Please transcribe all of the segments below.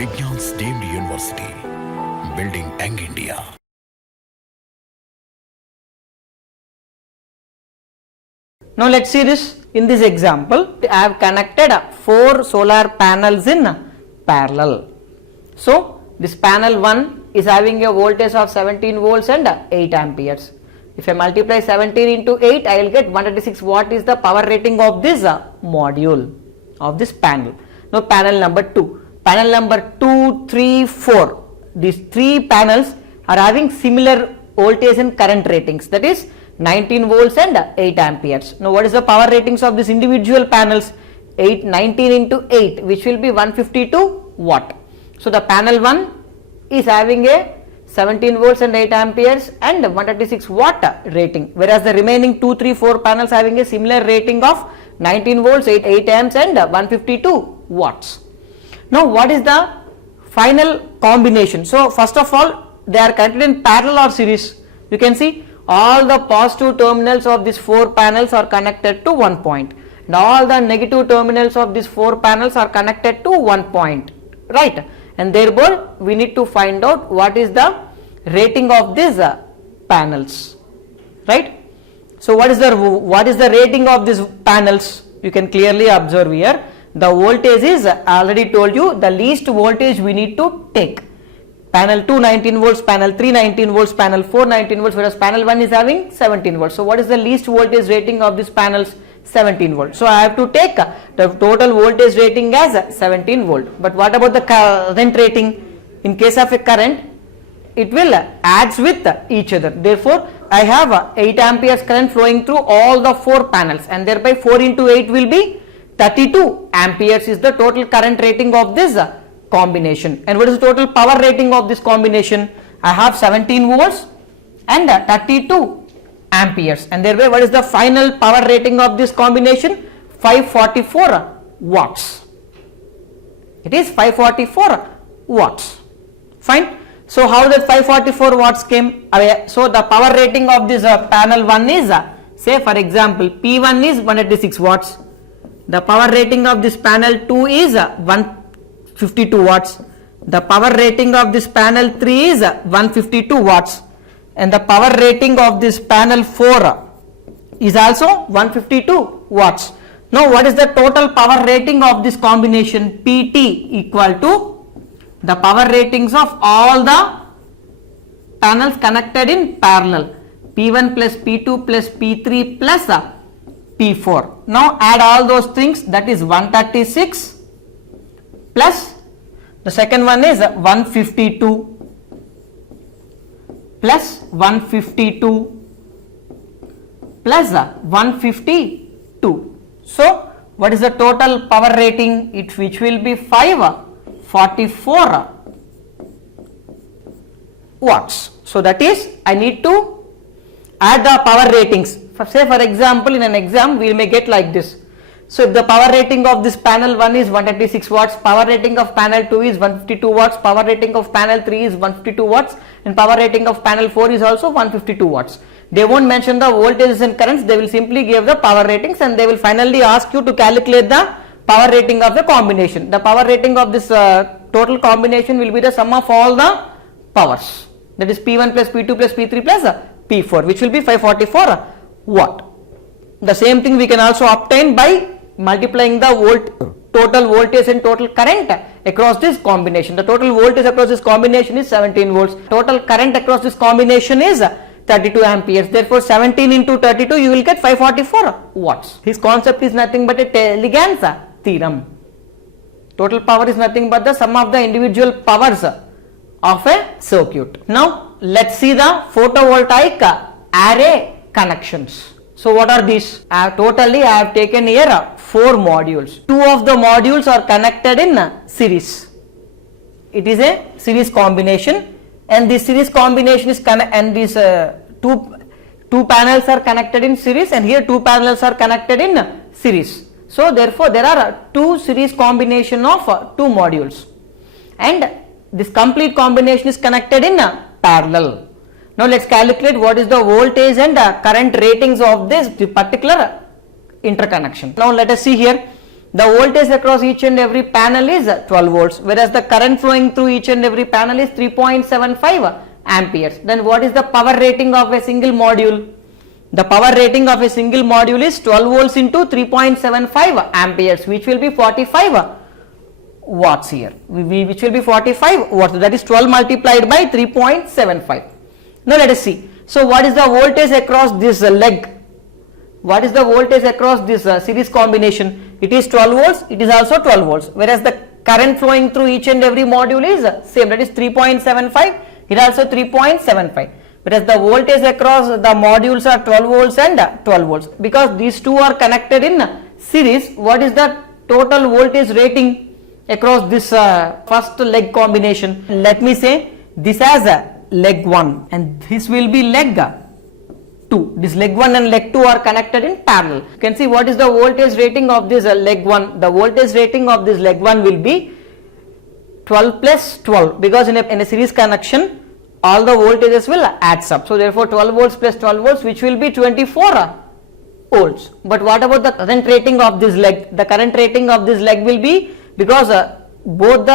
Vignan's deemed university, building Young India. Now let's see this. In this example, I have connected 4 solar panels in parallel. So this panel 1 is having a voltage of 17 volts and 8 amperes. If I multiply 17 into 8, I will get 136 watt is the power rating of this module of this panel. Now panel number 2. Panel number 2, 3, 4. These 3 panels are having similar voltage and current ratings, that is 19 volts and 8 amperes. Now what is the power ratings of these individual panels? 19 into 8, which will be 152 watt. So the panel 1 is having a 17 volts and 8 amperes and 136 watt rating, whereas the remaining 2, 3, 4 panels having a similar rating of 19 volts, 8 amps and 152 watts. Now what is the final combination? So first of all, they are connected in parallel or series. You can see all the positive terminals of these 4 panels are connected to one point, and all the negative terminals of these 4 panels are connected to one point, right? And therefore we need to find out what is the rating of these panels, right? So what is the rating of these panels? You can clearly observe here. The voltage is, I already told you, the least voltage we need to take. Panel 2 19 volts, panel 3 19 volts, panel 4 19 volts, whereas panel 1 is having 17 volts. So what is the least voltage rating of these panels? 17 volts. So I have to take the total voltage rating as 17 volt. But what about the current rating? In case of a current, it will adds with each other. Therefore I have 8 amperes current flowing through all the 4 panels, and thereby 4 into 8 will be 32 amperes is the total current rating of this combination. And what is the total power rating of this combination? I have 17 volts and 32 amperes, and thereby what is the final power rating of this combination? 544 watts. It is 544 watts. Fine. So how that 544 watts came away? So the power rating of this panel 1 is, say for example, P1 is 186 watts. The power rating of this panel 2 is 152 watts. The power rating of this panel 3 is 152 watts. And the power rating of this panel 4 is also 152 watts. Now what is the total power rating of this combination? PT equal to the power ratings of all the panels connected in parallel. P1 plus P2 plus P3 plus P4. Now add all those things, that is 136 plus the second one is 152 plus 152 plus 152. So what is the total power rating? Which will be 544 watts. So that is, I need to add the power ratings. Say for example, in an exam we may get like this. So if the power rating of this panel 1 is 136 watts, power rating of panel 2 is 152 watts, power rating of panel 3 is 152 watts, and power rating of panel 4 is also 152 watts. They won't mention the voltages and currents, they will simply give the power ratings, and they will finally ask you to calculate the power rating of the combination. The power rating of this total combination will be the sum of all the powers, that is P1 plus P2 plus P3 plus P4, which will be 544 watt. The same thing we can also obtain by multiplying the total voltage and total current across this combination. The total voltage across this combination is 17 volts. Total current across this combination is 32 amperes. Therefore 17 into 32 you will get 544 watts. His concept is nothing but a Telegrand's theorem. Total power is nothing but the sum of the individual powers of a circuit. Now let's see the photovoltaic array connections. So what are these? I have taken here 4 modules. 2 of the modules are connected in series. It is a series combination, and this series combination is and these two panels are connected in series, and here 2 panels are connected in series. So therefore there are 2 series combination of 2 modules, and this complete combination is connected in parallel. Now let's calculate what is the voltage and current ratings of this particular interconnection. Now let us see here. the voltage across each and every panel is 12 volts, whereas the current flowing through each and every panel is 3.75 amperes. Then what is the power rating of a single module? The power rating of a single module is 12 volts into 3.75 amperes, which will be 45 watts here, which will be 45 watts, that is 12 multiplied by 3.75. Now let us see. So what is the voltage across this leg? What is the voltage across this series combination? It is 12 volts, it is also 12 volts, whereas the current flowing through each and every module is same, that is 3.75, it also 3.75, whereas the voltage across the modules are 12 volts and 12 volts. Because these two are connected in series, what is the total voltage rating across this first leg combination? Let me say this as leg 1 and this will be leg 2. This leg 1 and leg 2 are connected in parallel. You can see what is the voltage rating of this leg 1. The voltage rating of this leg 1 will be 12 plus 12, because in a series connection all the voltages will adds up. So therefore 12 volts plus 12 volts, which will be 24 volts. But what about the current rating of this leg? The current rating of this leg will be, because both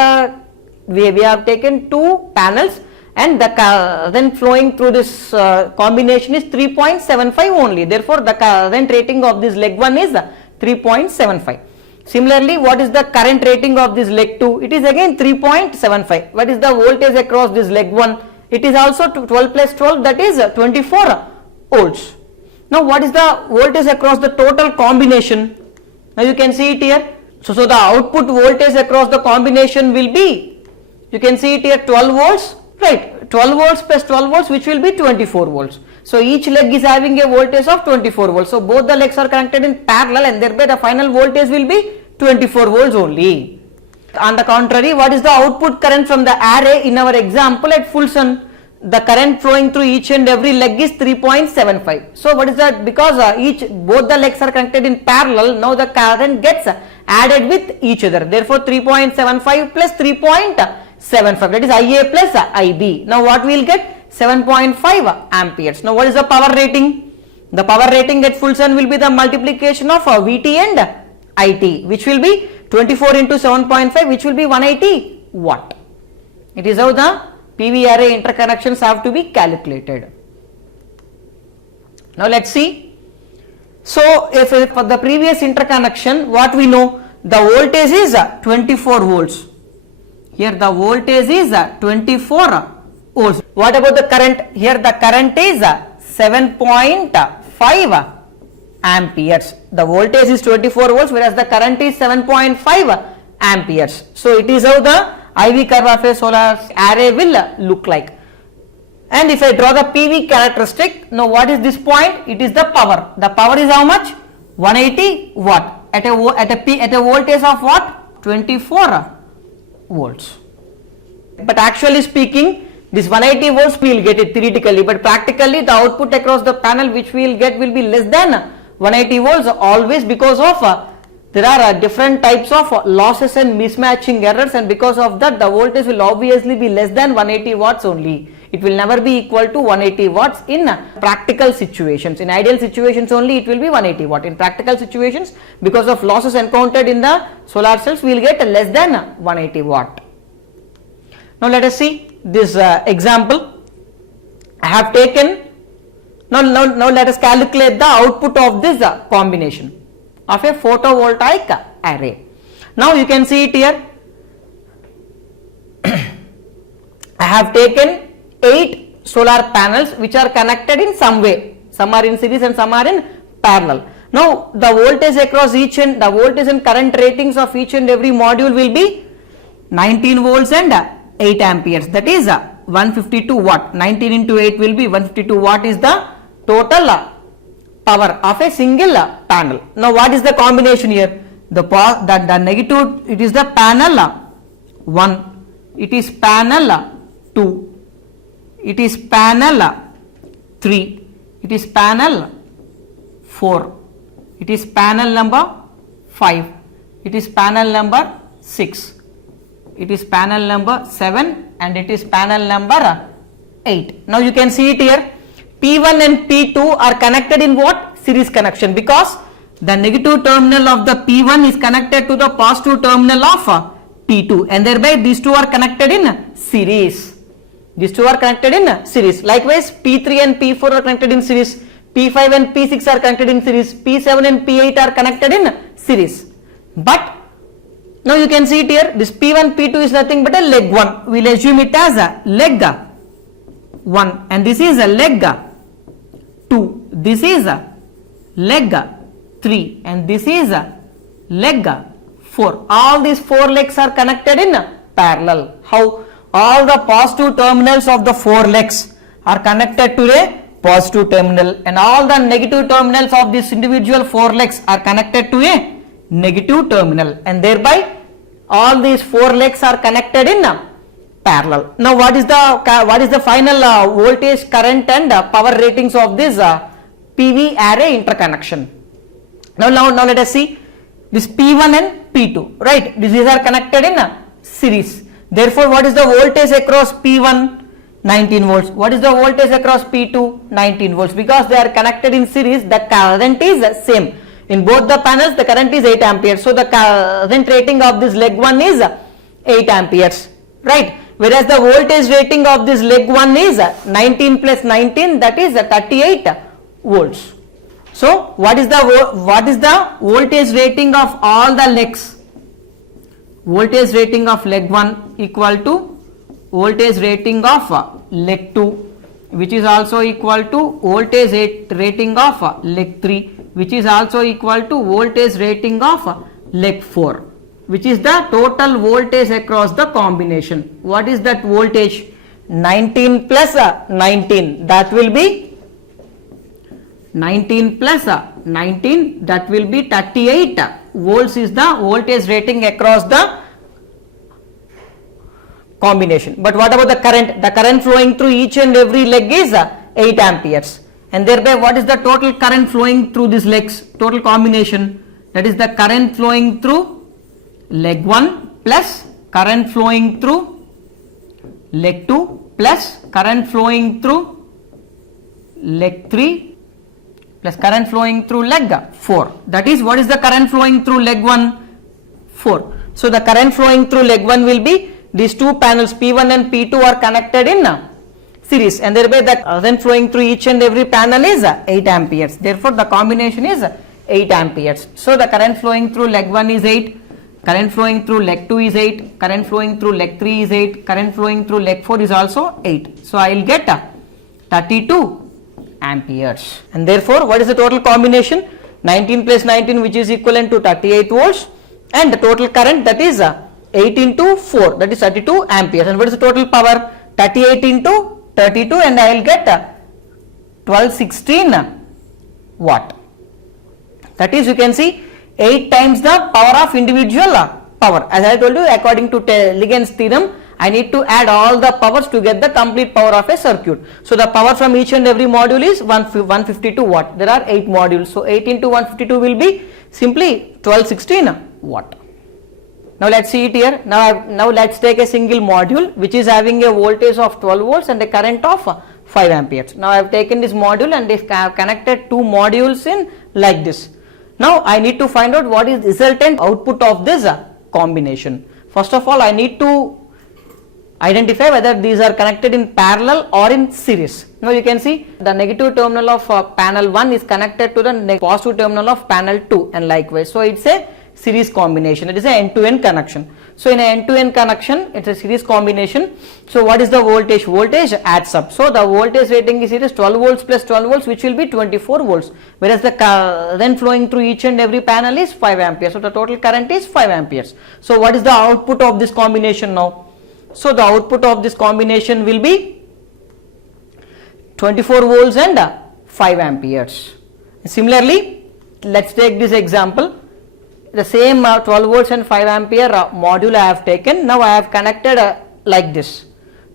we have taken two panels and the current flowing through this combination is 3.75 only. Therefore the current rating of this leg 1 is 3.75. Similarly, what is the current rating of this leg 2? It is again 3.75. What is the voltage across this leg 1? It is also 12 plus 12, that is 24 volts. Now what is the voltage across the total combination? Now you can see it here. So the output voltage across the combination will be, you can see it here, 12 volts, right? 12 volts plus 12 volts, which will be 24 volts. So each leg is having a voltage of 24 volts. So both the legs are connected in parallel and thereby the final voltage will be 24 volts only. On the contrary, what is the output current from the array in our example at full sun? The current flowing through each and every leg is 3.75. So what is that? Because both the legs are connected in parallel, now the current gets added with each other. Therefore 3.75 plus 3.75, that is IA plus IB. Now what we will get? 7.5 amperes. Now what is the power rating? The power rating at full sun will be the multiplication of VT and IT, which will be 24 into 7.5, which will be 180 watt. It is how the PV array interconnections have to be calculated. Now let's see. So if for the previous interconnection, what we know, the voltage is 24 volts. Here the voltage is 24 volts. What about the current? Here the current is 7.5 amperes. The voltage is 24 volts, whereas the current is 7.5 amperes. So it is how the IV curve of a solar array will look like. And if I draw the PV characteristic, now what is this point? It is the power. The power is how much? 180 watt at a voltage of what? 24 volts. But actually speaking, this 180 volts we will get it theoretically, but practically the output across the panel which we will get will be less than 180 volts always, because of there are different types of losses and mismatching errors, and because of that the voltage will obviously be less than 180 watts only. It will never be equal to 180 watts in practical situations. In ideal situations only it will be 180 watt. In practical situations, because of losses encountered in the solar cells, we will get less than 180 watt. Now let us see this example. I have taken, now let us calculate the output of this combination of a photovoltaic array. Now you can see it here. I have taken 8 solar panels which are connected in some way. Some are in series and some are in parallel. Now the voltage across each and the voltage and current ratings of each and every module will be 19 volts and 8 amperes. That is 152 watt. 19 into 8 will be 152 watt is the total power of a single panel. Now what is the combination here? The negative, it is the panel 1, it is panel 2, it is panel 3, it is panel 4, it is panel number 5, it is panel number 6, it is panel number 7, and it is panel number 8. Now you can see it here. P1 and P2 are connected in what? Series connection, because the negative terminal of the P1 is connected to the positive terminal of P2, and thereby these two are connected in series. These two are connected in series. Likewise, P3 and P4 are connected in series. P5 and P6 are connected in series. P7 and P8 are connected in series. But now you can see it here, this P1, P2 is nothing but a leg 1. We will assume it as a leg 1, and this is a leg 2. This is a leg 3, and this is a leg 4. All these 4 legs are connected in parallel. How? All the positive terminals of the 4 legs are connected to a positive terminal, and all the negative terminals of this individual 4 legs are connected to a negative terminal, and thereby all these 4 legs are connected in parallel. Now what is the final voltage, current and power ratings of this PV array interconnection? Now let us see this P1 and P2, right? These are connected in series. Therefore, what is the voltage across P1? 19 volts. What is the voltage across P2? 19 volts. Because they are connected in series, the current is same. In both the panels, the current is 8 amperes. So the current rating of this leg 1 is 8 amperes, right? Whereas the voltage rating of this leg 1 is 19 plus 19, that is 38 volts. So what is the voltage rating of all the legs? Voltage rating of leg 1 equal to voltage rating of leg 2, which is also equal to voltage rating of leg 3, which is also equal to voltage rating of leg 4, which is the total voltage across the combination. What is that voltage? 19 plus 19, that will be 19 plus 19, that will be 38 volts is the voltage rating across the combination. But what about the current? The current flowing through each and every leg is 8 amperes, and thereby what is the total current flowing through these legs? Total combination, that is the current flowing through leg 1 plus current flowing through leg 2 plus current flowing through leg 3 plus current flowing through leg 4. That is, what is the current flowing through leg 1? 4. So the current flowing through leg 1 will be these two panels P1 and P2 are connected in series, and thereby the current flowing through each and every panel is 8 amperes. Therefore the combination is 8 amperes. So the current flowing through leg 1 is 8, current flowing through leg 2 is 8, current flowing through leg 3 is 8, current flowing through leg 4 is also 8. So I will get 32 amperes, and therefore what is the total combination? 19 plus 19, which is equivalent to 38 volts, and the total current, that is 8 into 4, that is 32 amperes. And what is the total power? 38 into 32, and I will get 1216 watt. That is, you can see 8 times the power of individual power. As I told you, according to Ligand's theorem, I need to add all the powers to get the complete power of a circuit. So the power from each and every module is 152 watt. There are 8 modules. So 8 into 152 will be simply 1216 watt. Now let's see it here. Now let's take a single module which is having a voltage of 12 volts and a current of 5 amperes. Now I have taken this module and I have connected 2 modules in like this. Now I need to find out what is the resultant output of this combination. First of all, I need to identify whether these are connected in parallel or in series. Now you can see the negative terminal of panel 1 is connected to the positive terminal of panel 2, and likewise. So it's a series combination. It is an end-to-end connection. So in an end-to-end connection, it's a series combination. So what is the voltage? Voltage adds up. So the voltage rating is 12 volts plus 12 volts, which will be 24 volts. Whereas the current flowing through each and every panel is 5 amperes. So the total current is 5 amperes. So what is the output of this combination now? So the output of this combination will be 24 volts and 5 amperes. Similarly, let's take this example. The same 12 volts and 5 ampere module I have taken. Now I have connected like this.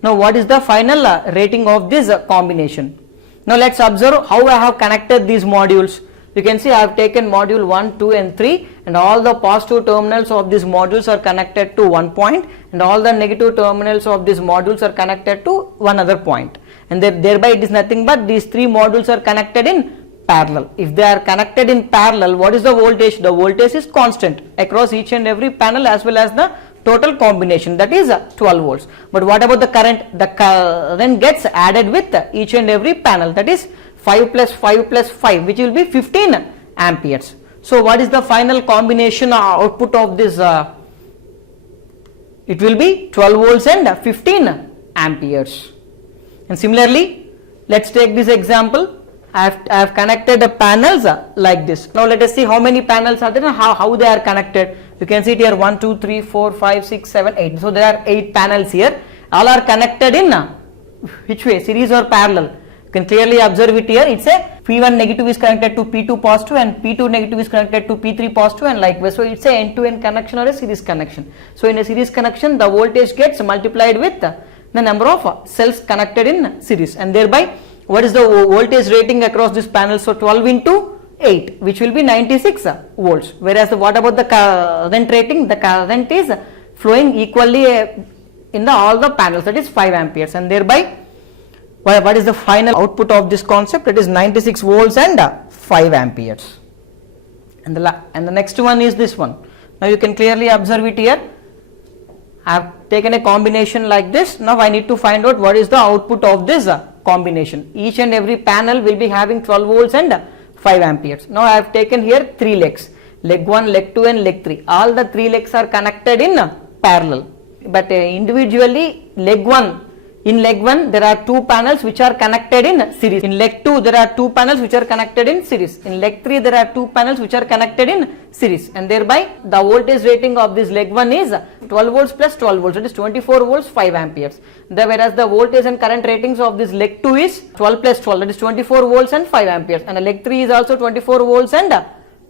Now what is the final rating of this combination? Now let's observe how I have connected these modules. You can see I have taken module 1, 2 and 3, and all the positive terminals of these modules are connected to one point, and all the negative terminals of these modules are connected to one other point, and thereby it is nothing but these 3 modules are connected in parallel. If they are connected in parallel, what is the voltage? The voltage is constant across each and every panel as well as the total combination, that is 12 volts. But what about the current? The current gets added with each and every panel, that is 5 plus 5 plus 5, which will be 15 amperes. So what is the final combination output of this? It will be 12 volts and 15 amperes. And similarly, let's take this example. I have connected the panels like this. Now let us see how many panels are there and how they are connected. You can see it here 1, 2, 3, 4, 5, 6, 7, 8. So there are 8 panels here. All are connected in which way? Series or parallel? You can clearly observe it here. It's a P1 negative is connected to P2 positive and P2 negative is connected to P3 positive and likewise. So it's a end-to-end connection or a series connection. So in a series connection, the voltage gets multiplied with the number of cells connected in series, and thereby what is the voltage rating across this panel? So 12 into 8, which will be 96 volts. Whereas what about the current rating? The current is flowing equally in all the panels, that is 5 amperes, and thereby what is the final output of this concept? It is 96 volts and 5 amperes. And the next one is this one. Now you can clearly observe it here. I have taken a combination like this. Now I need to find out what is the output of this combination. Each and every panel will be having 12 volts and 5 amperes. Now I have taken here 3 legs, leg 1, leg 2 and leg 3. All the 3 legs are connected in parallel, but individually in leg 1 there are 2 panels which are connected in series. In leg 2 there are 2 panels which are connected in series. In leg 3 there are 2 panels which are connected in series, and thereby the voltage rating of this leg 1 is 12 volts plus 12 volts, that is 24 volts 5 amperes. Whereas the voltage and current ratings of this leg 2 is 12 plus 12, that is 24 volts and 5 amperes, and the leg 3 is also 24 volts and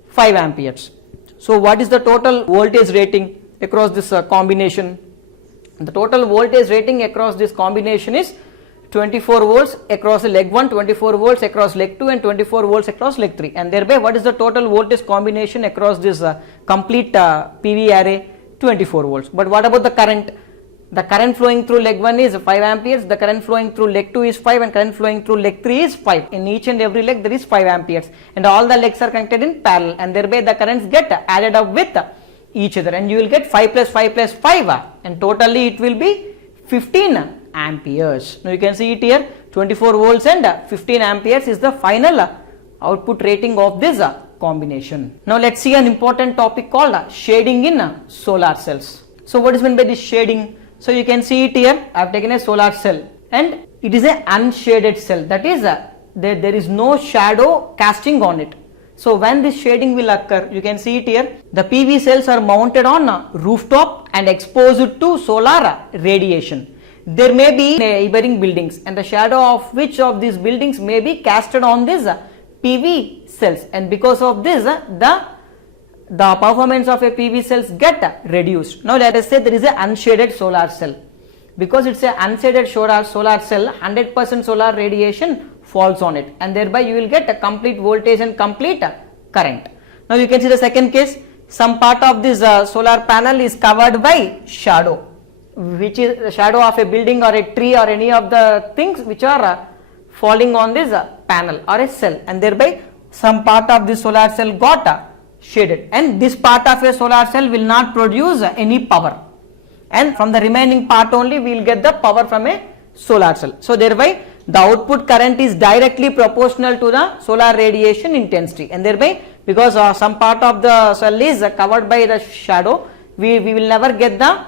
5 amperes. So what is the total voltage rating across this combination? The total voltage rating across this combination is 24 volts across leg 1, 24 volts across leg 2 and 24 volts across leg 3, and thereby what is the total voltage combination across this complete PV array? 24 volts. But what about the current? The current flowing through leg 1 is 5 amperes, the current flowing through leg 2 is 5 and current flowing through leg 3 is 5. In each and every leg there is 5 amperes and all the legs are connected in parallel, and thereby the currents get added up with each other, and you will get 5 plus 5 plus 5 and totally it will be 15 amperes. Now you can see it here, 24 volts and 15 amperes is the final output rating of this combination. Now let's see an important topic called shading in solar cells. So what is meant by this shading? So you can see it here, I have taken a solar cell and it is an unshaded cell, that is there is no shadow casting on it. So when this shading will occur, you can see it here, the PV cells are mounted on a rooftop and exposed to solar radiation. There may be neighboring buildings and the shadow of which of these buildings may be casted on these PV cells, and because of this the performance of a PV cells get reduced. Now let us say there is an unshaded solar cell. Because it's an unshaded solar cell, 100% solar radiation falls on it, and thereby you will get a complete voltage and complete current. Now you can see the second case, some part of this solar panel is covered by shadow, which is the shadow of a building or a tree or any of the things which are falling on this panel or a cell, and thereby some part of this solar cell got shaded, and this part of a solar cell will not produce any power, and from the remaining part only we will get the power from a solar cell. So thereby the output current is directly proportional to the solar radiation intensity, and thereby because some part of the cell is covered by the shadow, we will never get the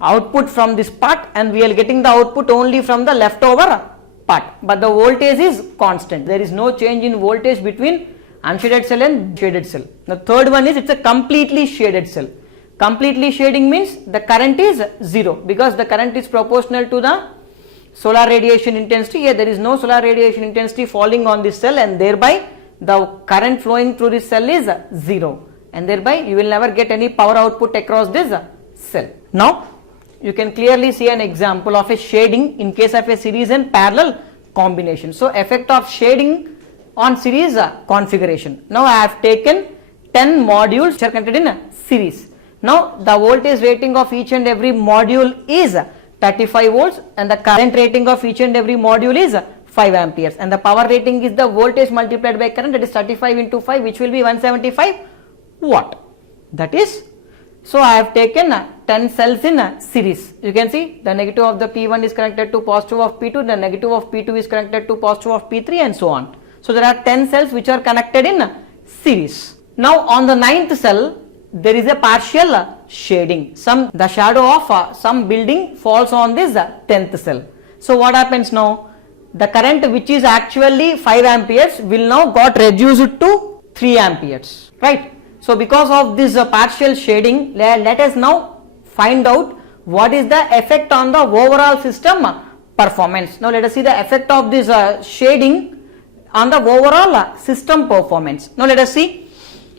output from this part, and we are getting the output only from the leftover part, but the voltage is constant. There is no change in voltage between unshaded cell and shaded cell. The third one is it's a completely shaded cell. Completely shading means the current is 0 because the current is proportional to the solar radiation intensity. Here there is no solar radiation intensity falling on this cell, and thereby the current flowing through this cell is 0, and thereby you will never get any power output across this cell. Now you can clearly see an example of a shading in case of a series and parallel combination. So effect of shading on series configuration. Now I have taken 10 modules which are connected in series. Now the voltage rating of each and every module is 35 volts and the current rating of each and every module is 5 amperes, and the power rating is the voltage multiplied by current, that is 35 into 5, which will be 175 watt. That is, so I have taken 10 cells in series. You can see the negative of the P1 is connected to positive of P2, the negative of P2 is connected to positive of P3, and so on. So there are 10 cells which are connected in series. Now on the 9th cell, there is a partial shading. The shadow of some building falls on this 10th cell. So what happens now? The current which is actually 5 amperes will now got reduced to 3 amperes, right? So because of this partial shading, let us now find out what is the effect on the overall system performance. Now let us see the effect of this shading on the overall system performance. Now let us see.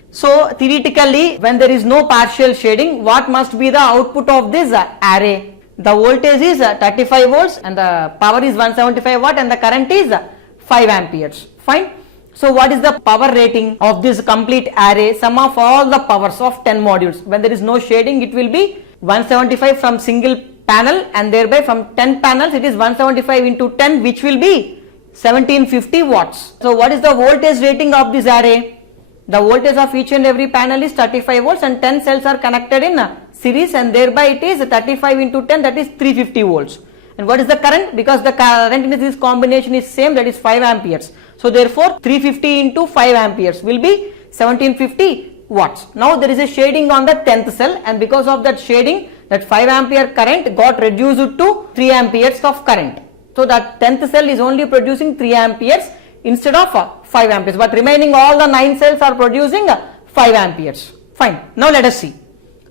So theoretically, when there is no partial shading, what must be the output of this array? The voltage is 35 volts and the power is 175 watt and the current is 5 amperes. Fine. So what is the power rating of this complete array? Sum of all the powers of 10 modules. When there is no shading, it will be 175 from single panel, and thereby from 10 panels it is 175 into 10, which will be 1750 watts. So what is the voltage rating of this array? The voltage of each and every panel is 35 volts and 10 cells are connected in series, and thereby it is 35 into 10, that is 350 volts. And what is the current? Because the current in this combination is same, that is 5 amperes. So therefore 350 into 5 amperes will be 1750 watts. Now there is a shading on the 10th cell, and because of that shading, that 5 ampere current got reduced to 3 amperes of current. So that 10th cell is only producing 3 amperes instead of 5 amperes, but remaining all the 9 cells are producing 5 amperes. Fine. Now let us see.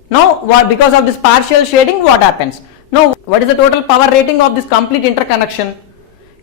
Now because of this partial shading, what happens? Now what is the total power rating of this complete interconnection?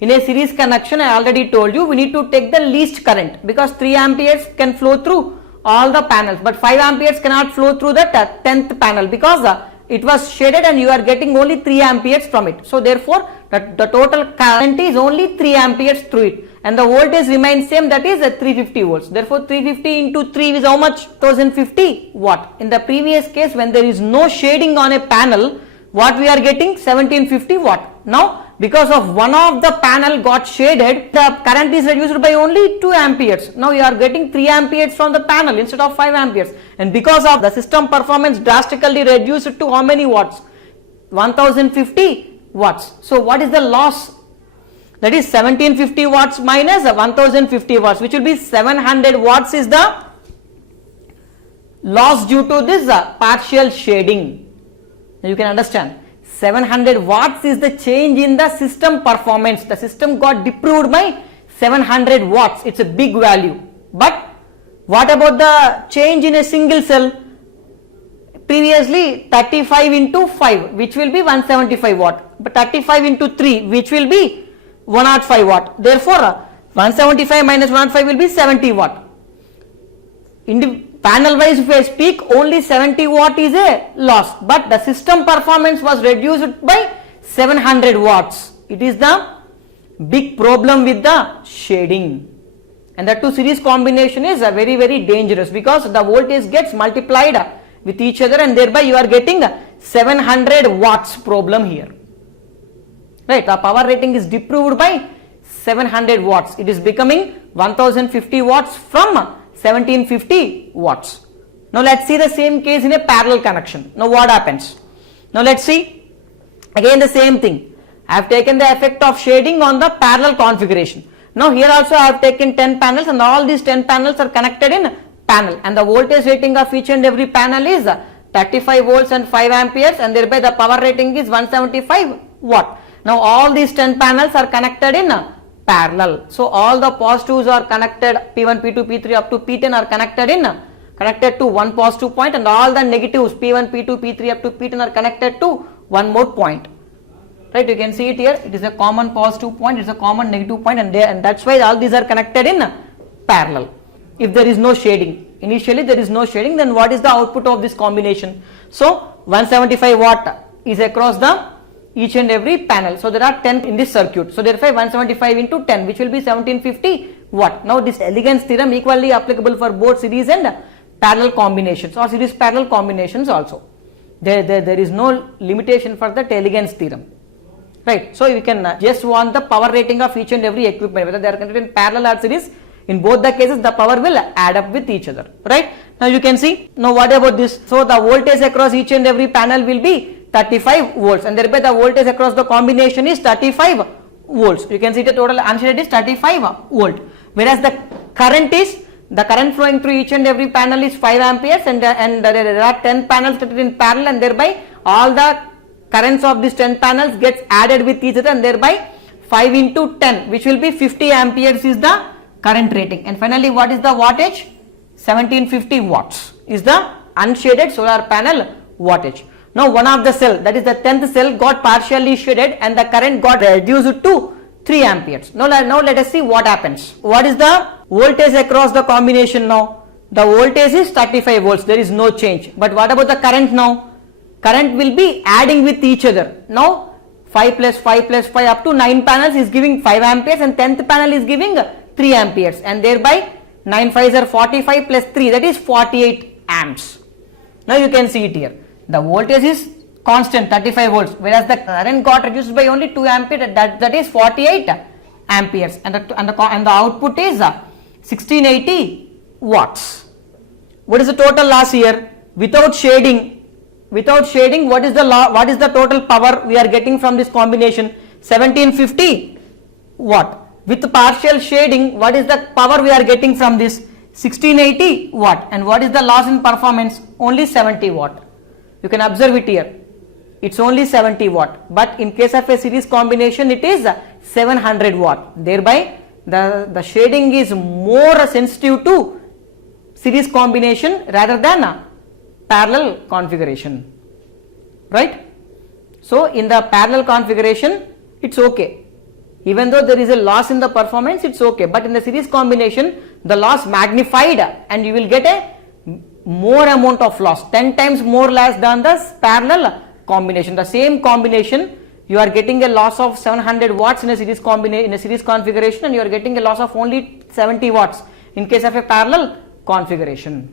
In a series connection, I already told you, we need to take the least current, because 3 amperes can flow through all the panels, but 5 amperes cannot flow through the 10th panel because it was shaded and you are getting only 3 amperes from it. So therefore the total current is only 3 amperes through it, and the voltage remains same, that is 350 volts. Therefore 350 into 3 is how much? 1050 watt. In the previous case, when there is no shading on a panel, what we are getting? 1750 watt. Now because of one of the panel got shaded, the current is reduced by only 2 amperes. Now you are getting 3 amperes from the panel instead of 5 amperes, and because of the system performance drastically reduced to how many watts? 1050 watts. So what is the loss? That is 1750 watts minus 1050 watts, which will be 700 watts is the loss due to this partial shading. Now you can understand, 700 watts is the change in the system performance. The system got deproved by 700 watts. It's a big value. But what about the change in a single cell? Previously 35 into 5, which will be 175 watt, but 35 into 3, which will be 105 watt. Therefore 175 minus 105 will be 70 watt. In the panel wise, if I speak, only 70 watt is a loss, but the system performance was reduced by 700 watts. It is the big problem with the shading, and the two series combination is very dangerous, because the voltage gets multiplied with each other, and thereby you are getting 700 watts problem here, right? The power rating is deproved by 700 watts. It is becoming 1050 watts from 1750 watts. Now let's see the same case in a parallel connection. Now what happens? Now let's see again the same thing. I have taken the effect of shading on the parallel configuration. Now here also I have taken 10 panels, and all these 10 panels are connected in panel, and the voltage rating of each and every panel is 35 volts and 5 amperes, and thereby the power rating is 175 watt. Now all these 10 panels are connected in parallel. So all the positives are connected, P1, P2, P3 up to P10 are connected to one positive point, and all the negatives P1, P2, P3 up to P10 are connected to one more point. Right, you can see it here. It is a common positive point, it is a common negative point, and that's why all these are connected in parallel. If there is no shading, initially there is no shading, then what is the output of this combination? So 175 watt is across the each and every panel. So there are 10 in this circuit. So therefore 175 into 10, which will be 1750 watt. Now this elegance theorem equally applicable for both series and parallel combinations, or series parallel combinations also. There is no limitation for the elegance theorem. right? So you can just want the power rating of each and every equipment, whether they are connected in parallel or series. In both the cases, the power will add up with each other, right? Now you can see, now what about this? So the voltage across each and every panel will be 35 volts, and thereby the voltage across the combination is 35 volts. You can see the total unshaded is 35 volt, whereas the current flowing through each and every panel is 5 amperes, and there are 10 panels connected in parallel, and thereby all the currents of these 10 panels gets added with each other, and thereby 5 into 10, which will be 50 amperes is the current rating. And finally, what is the wattage? 1750 watts is the unshaded solar panel wattage. Now one of the cell, that is the 10th cell, got partially shaded and the current got reduced to 3 amperes. Now let us see what happens. What is the voltage across the combination now? The voltage is 35 volts, there is no change. But what about the current now? Current will be adding with each other. Now 5 plus 5 plus 5 up to 9 panels is giving 5 amperes, and 10th panel is giving 3 amperes, and thereby 9 5s are 45 plus 3, that is 48 amps. Now you can see it here. The voltage is constant 35 volts, whereas the current got reduced by only 2 amperes, that is 48 amperes, and the output is 1680 watts. What is the total loss here? Without shading, what is the total power we are getting from this combination? 1750 watt. With partial shading, what is the power we are getting from this? 1680 watt. And what is the loss in performance? Only 70 watt. You can observe it here. It's only 70 watt. But in case of a series combination, it is 700 watt. Thereby, the shading is more sensitive to series combination rather than parallel configuration. Right? So, in the parallel configuration, it's okay. Even though there is a loss in the performance, it's okay, but in the series combination, the loss magnified, and you will get a more amount of loss, 10 times more loss than the parallel combination. The same combination, you are getting a loss of 700 watts in a series configuration, and you are getting a loss of only 70 watts in case of a parallel configuration.